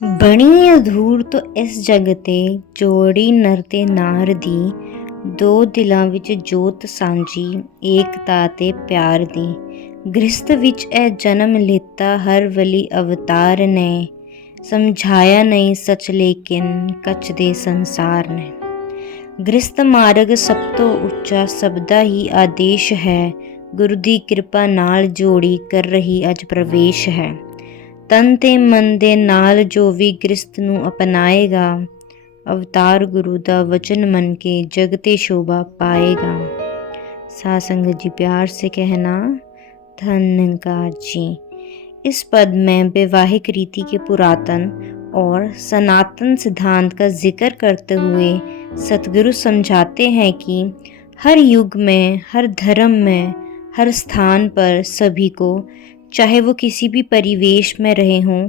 बणी अधूर ਤੋਂ ਇਸ ਜਗ ਤੇ ਜੋੜੀ ਨਰ ਤੇ ਨਾਰ ਦੀ ਦੋ ਦਿਲਾਂ ਵਿੱਚ ਜੋਤ ਸਾਂਝੀ ਏਕਤਾ ਤੇ ਪਿਆਰ ਦੀ ਗ੍ਰਸਤ ਵਿੱਚ ਇਹ ਜਨਮ ਲਿੱਤਾ ਹਰ ਵਲੀ ਅਵਤਾਰ ਨੇ ਸਮਝਾਇਆ ਨਹੀਂ ਸੱਚ ਲੇਕਿਨ ਕੱਚ ਦੇ ਸੰਸਾਰ ਨੇ ਗ੍ਰਸਤ ਮਾਰਗ ਸਭ ਤੋਂ ਉੱਚਾ ਸਬਦਾ ਹੀ ਆਦੇਸ਼ ਹੈ ਗੁਰੂ ਦੀ ਕਿਰਪਾ ਨਾਲ ਜੋੜੀ ਕਰ ਰਹੀ ਅੱਜ ਪ੍ਰਵੇਸ਼ ਹੈ ਤਨ ਤੇ ਮਨ ਦੇ ਨਾਲ ਜੋ ਵੀ ਗ੍ਰਸਤ ਨੂੰ ਅਪਣਾਏਗਾ अवतार गुरु दा वचन मन के जगते शोभा पाएगा। साध संगत जी प्यार से कहना धन्यकार जी। इस पद में वैवाहिक रीति के पुरातन और सनातन सिद्धांत का जिक्र करते हुए सतगुरु समझाते हैं कि हर युग में, हर धर्म में, हर स्थान पर सभी को, चाहे वो किसी भी परिवेश में रहे हों,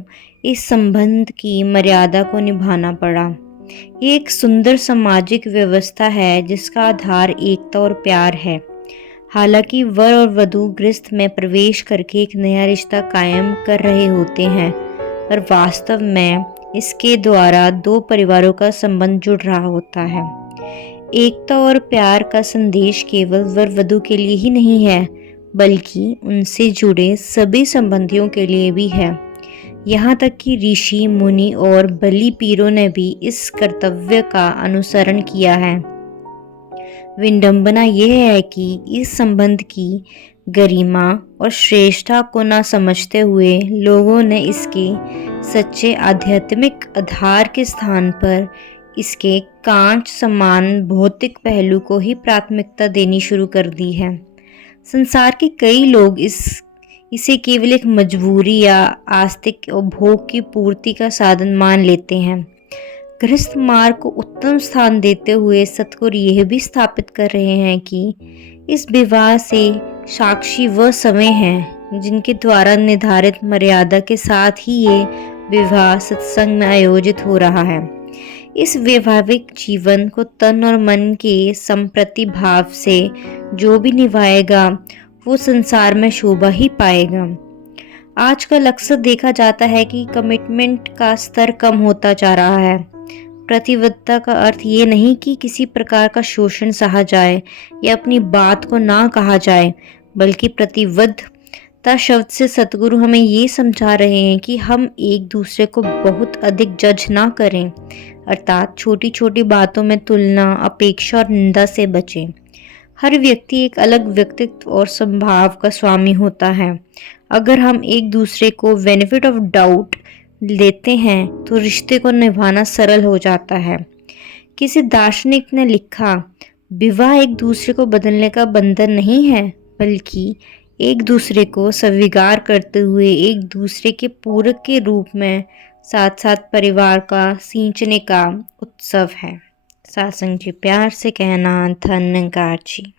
इस संबंध की मर्यादा को निभाना पड़ा। ये एक सुंदर सामाजिक व्यवस्था है जिसका आधार एकता और प्यार है। हालांकि वर और वधू गृहस्थ में प्रवेश करके एक नया रिश्ता कायम कर रहे होते हैं, पर वास्तव में इसके द्वारा दो परिवारों का संबंध जुड़ रहा होता है। एकता और प्यार का संदेश केवल वर वधू के लिए ही नहीं है, बल्कि उनसे जुड़े सभी संबंधियों के लिए भी है। यहाँ तक कि ऋषि मुनि और बलि पीरों ने भी इस कर्तव्य का अनुसरण किया है। विडंबना यह है कि इस संबंध की गरिमा और श्रेष्ठता को न समझते हुए लोगों ने इसके सच्चे आध्यात्मिक आधार के स्थान पर इसके कांच समान भौतिक पहलू को ही प्राथमिकता देनी शुरू कर दी है। संसार के कई लोग इसे केवल एक मजबूरी या आस्तिक भोग की पूर्ति का साधन मान लेते हैं। गृहस्थ मार्ग को उत्तम स्थान देते हुए सतगुरु यह भी स्थापित कर रहे हैं कि इस विवाह से साक्षी वह समय है जिनके द्वारा निर्धारित मर्यादा के साथ ही ये विवाह सत्संग में आयोजित हो रहा है। इस वैवाहिक जीवन को तन और मन के संप्रति भाव से जो भी निभाएगा वो संसार में शोभा ही पाएगा। आजकल अक्सर देखा जाता है कि कमिटमेंट का स्तर कम होता जा रहा है। प्रतिबद्धता का अर्थ ये नहीं कि किसी प्रकार का शोषण सहा जाए या अपनी बात को ना कहा जाए, बल्कि प्रतिबद्धता शब्द से सतगुरु हमें ये समझा रहे हैं कि हम एक दूसरे को बहुत अधिक जज ना करें, अर्थात छोटी छोटी बातों में तुलना, अपेक्षा और निंदा से बचें। हर व्यक्ति एक अलग व्यक्तित्व और स्वभाव का स्वामी होता है। अगर हम एक दूसरे को बेनिफिट ऑफ डाउट लेते हैं तो रिश्ते को निभाना सरल हो जाता है। किसी दार्शनिक ने लिखा, विवाह एक दूसरे को बदलने का बंधन नहीं है, बल्कि एक दूसरे को स्वीकार करते हुए एक दूसरे के पूरक के रूप में साथ साथ परिवार का सींचने का उत्सव है। सासंग जी प्यार से कहना धन्यकार जी।